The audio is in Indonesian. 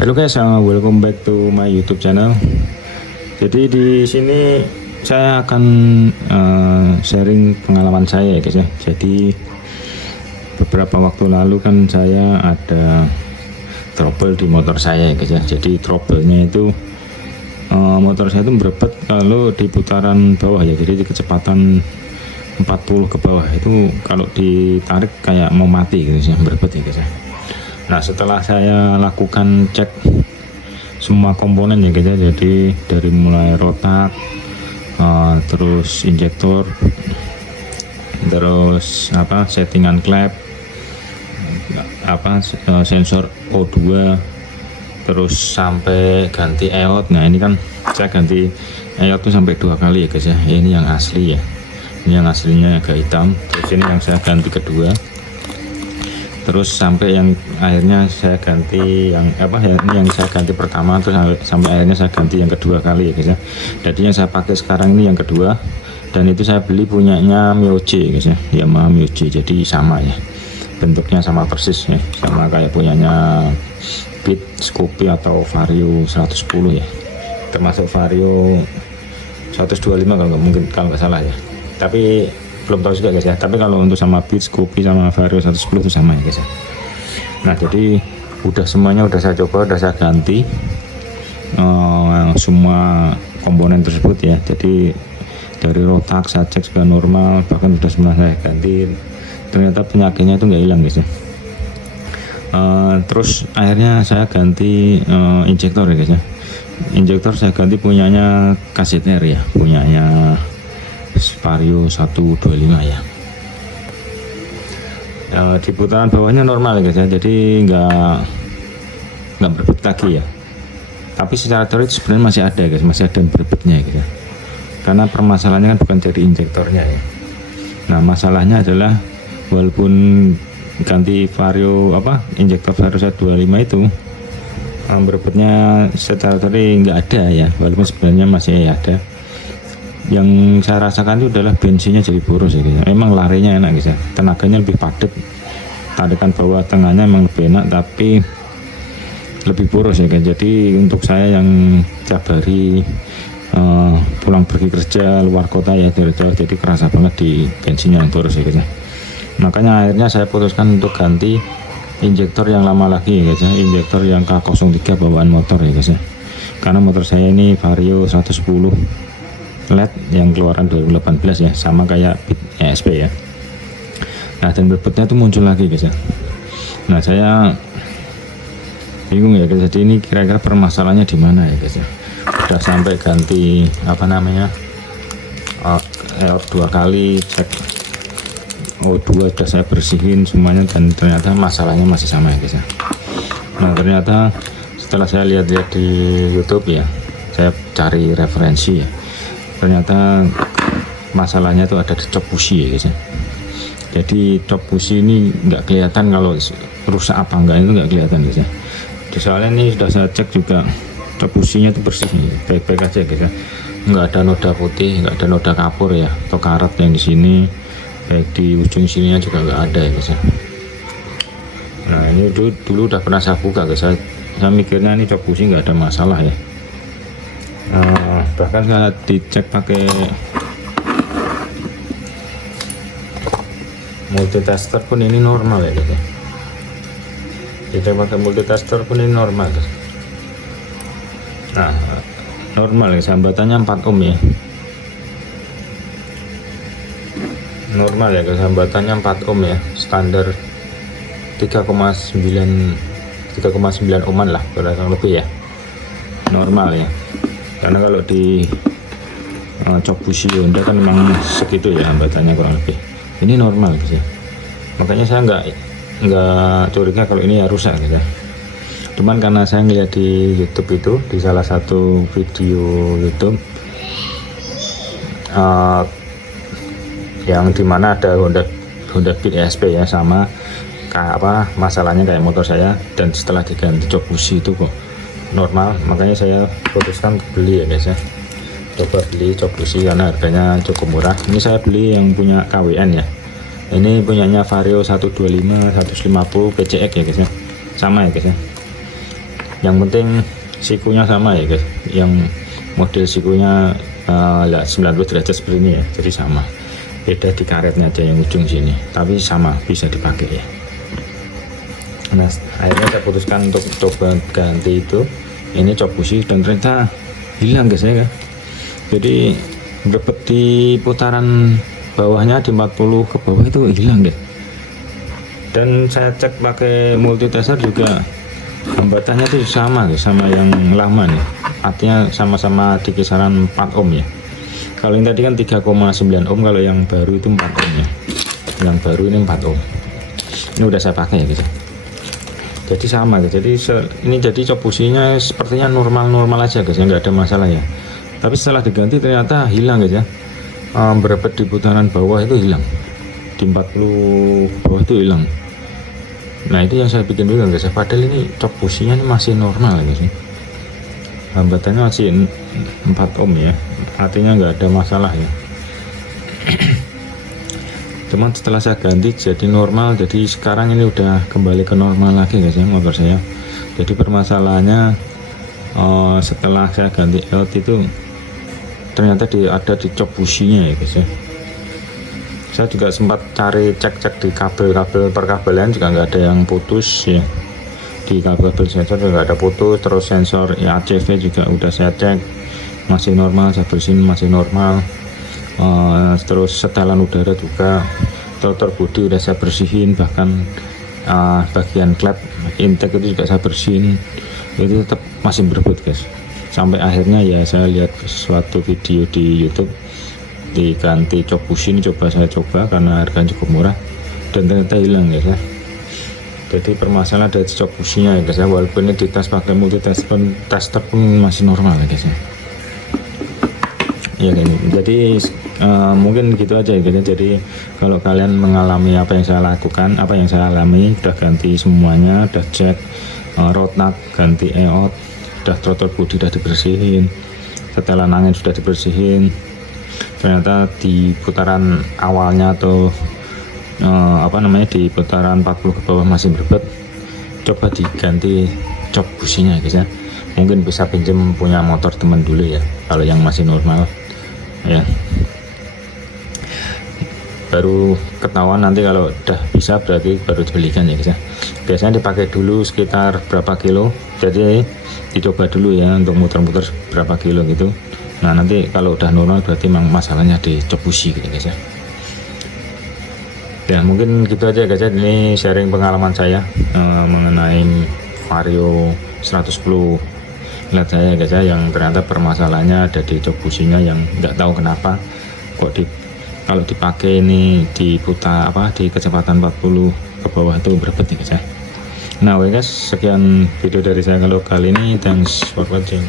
Halo guys, welcome back to my YouTube channel. Jadi di sini saya akan sharing pengalaman saya ya guys ya. Jadi beberapa waktu lalu kan saya ada trouble di motor saya ya guys ya. Jadi trouble-nya itu motor saya itu berebet kalau di putaran bawah ya. Jadi di kecepatan 40 ke bawah itu kalau ditarik kayak mau mati gitu ya, berebet ya guys ya. Nah setelah saya lakukan cek semua komponen ya guys ya, jadi dari mulai rotak, terus injektor, terus settingan klep, sensor O2, terus sampai ganti EOT. Nah ini kan saya ganti EOT tuh sampai 2 kali ya guys ya. Ini yang asli ya, ini yang aslinya agak hitam, terus ini yang saya ganti kedua, terus sampai yang akhirnya saya ganti yang ini yang saya ganti pertama, terus sampai akhirnya saya ganti yang kedua kali ya guys ya. Jadi yang saya pakai sekarang ini yang kedua, dan itu saya beli punyanya Myoje guys ya, Yamaha Myoje. Jadi sama ya, bentuknya sama persis ya, sama kayak punyanya Beat, Scoopy atau Vario 110 ya, termasuk Vario 125 kalau nggak salah ya, tapi belum tahu juga guys ya. Tapi kalau untuk sama Beat, Scoopy sama Vario 110 itu sama ya guys ya. Nah jadi udah semuanya udah saya coba, udah saya ganti semua komponen tersebut ya. Jadi dari rotak saya cek sudah normal, bahkan sudah semua saya ganti, ternyata penyakitnya itu nggak hilang guys ya. Terus akhirnya saya ganti injektor ya guys ya. Injektor saya ganti punyanya KZR ya, punyanya Vario 125 ya. Di putaran bawahnya normal ya guys ya, jadi nggak berebet lagi ya. Tapi secara teori sebenarnya masih ada guys, masih ada berebetnya ya guys ya. Karena permasalahannya kan bukan dari injektornya ya. Nah masalahnya adalah walaupun ganti Vario injektor Vario 125 itu berebetnya secara teori nggak ada ya, walaupun sebenarnya masih ada. Yang saya rasakan itu adalah bensinnya jadi boros ya guys. Emang larinya enak guys ya, tenaganya lebih padat, tarikan bawah tengahnya emang lebih enak, tapi lebih boros ya guys. Jadi untuk saya yang tiap hari pulang pergi kerja luar kota ya, dari jauh, jadi kerasa banget di bensinnya yang boros ya guys ya. Makanya akhirnya saya putuskan untuk ganti injektor yang lama lagi ya guys ya, injektor yang K03 bawaan motor ya guys ya. Karena motor saya ini Vario 110 LED yang keluaran 2018 ya, sama kayak ESP ya. Nah dan berebetnya itu muncul lagi guys ya. Nah saya bingung ya guys, jadi ini kira-kira permasalahannya di mana ya guys ya. Udah sampai ganti EOT 2 kali, cek O2 udah saya bersihin semuanya, dan ternyata masalahnya masih sama ya guys ya. Nah ternyata setelah saya lihat-lihat di YouTube ya, saya cari referensi ya, ternyata masalahnya itu ada di cop busi ya guys ya. Jadi cop busi ini nggak kelihatan kalau rusak apa enggak, itu nggak kelihatan guys ya. Soalnya ini sudah saya cek juga, cop businya itu bersih, baik-baik aja guys ya, nggak ada noda putih, nggak ada noda kapur ya atau karat yang di sini, baik di ujung sininya juga nggak ada ya guys ya. Nah ini dulu udah pernah saya buka guys, saya mikirnya ini cop busi nggak ada masalah ya. Bahkan saya dicek pakai multitester pun ini normal ya guys. Dicek pakai multitester pun ini normal guys. Nah normal ya, hambatannya 4 ohm ya, normal ya guys, hambatannya 4 ohm ya, standar 3,9 ohman lah kurang lebih ya, normal ya. Karena kalau di cop busi Honda kan memang segitu ya hambatannya kurang lebih. Ini normal guys ya. Makanya saya nggak curiga kalau ini ya rusak gitu ya. Cuman karena saya ngeliat di YouTube itu, di salah satu video YouTube yang dimana ada Honda Beat ESP ya, sama masalahnya kayak motor saya, dan setelah diganti cop busi itu kok normal, makanya saya putuskan beli ya guys ya. Coba beli cop busi karena harganya cukup murah. Ini saya beli yang punya KWN ya, Ini punyanya Vario 125, 150 PCX ya guys ya, sama ya guys ya. Yang penting sikunya sama ya guys, yang model sikunya 90 derajat seperti ini ya, jadi sama, beda di karetnya aja yang ujung sini, tapi sama bisa dipakai ya. Nah akhirnya saya putuskan untuk coba ganti itu, ini cok busi, dan ternyata hilang guys ya kan. Jadi berbet di putaran bawahnya di 40 ke bawah itu hilang guys. Dan saya cek pakai multitester juga hambatannya itu sama guys, sama yang lama nih, artinya sama-sama di kisaran 4 ohm ya. Kalau yang tadi kan 3,9 ohm, kalau yang baru itu 4 ohm ya. Yang baru ini 4 ohm. Ini udah saya pakai ya guys. Jadi sama guys. Jadi ini jadi cok businya sepertinya normal-normal aja guys, nggak ada masalah ya. Tapi setelah diganti ternyata hilang guys ya. Berebet di putaran bawah itu hilang. Di 40 bawah itu hilang. Nah itu yang saya bikin dulu guys. Padahal ini cok businya ini masih normal guys. Hambatannya masih 4 ohm ya, artinya nggak ada masalah ya. Cuman setelah saya ganti jadi normal, jadi sekarang ini udah kembali ke normal lagi guys ya motor saya. Jadi permasalahannya setelah saya ganti out itu ternyata ada di cok businya ya guys ya. Saya juga sempat cari cek-cek di kabel-kabel perkabelan juga nggak ada yang putus ya. Di kabel-kabel sensor juga nggak ada putus, terus sensor ya ACV juga udah saya cek masih normal, saya bersihin masih normal. Terus setelan udara juga, rotor bodi udah saya bersihin, bahkan bagian klep intake itu juga saya bersihin, itu tetap masih berebut guys. Sampai akhirnya ya saya lihat suatu video di YouTube diganti cok busi, ini saya coba karena harganya cukup murah dan ternyata hilang guys ya. Jadi permasalahan dari cok businya ya guys ya, walaupun ini dites pakai multitester pun masih normal ya guys ya. Ya kan, jadi mungkin gitu aja ya guys ya. Jadi kalau kalian mengalami apa yang saya lakukan, apa yang saya alami, udah ganti semuanya, udah cek rod nut, ganti eot, udah throttle body udah dibersihin, setelan angin sudah dibersihin, ternyata di putaran awalnya atau di putaran 40 ke bawah masih berbet, coba diganti cok businya guys ya. Mungkin bisa pinjem punya motor teman dulu ya kalau yang masih normal ya, baru ketahuan nanti kalau udah bisa berarti baru dibelikan ya guys ya. Biasanya dipakai dulu sekitar berapa kilo, jadi dicoba dulu ya untuk muter-muter berapa kilo gitu. Nah nanti kalau udah normal berarti memang masalahnya di cok busi gitu guys ya. Ya mungkin gitu aja guys ya, ini sharing pengalaman saya mengenai Vario 110 lihat saya guys ya, yang ternyata permasalahannya ada di cok businya yang nggak tahu kenapa kok kalau dipakai ini diputar di kecepatan 40 ke bawah itu berebet nih guys ya. Nah oke guys, sekian video dari saya kalau kali ini, thanks for watching.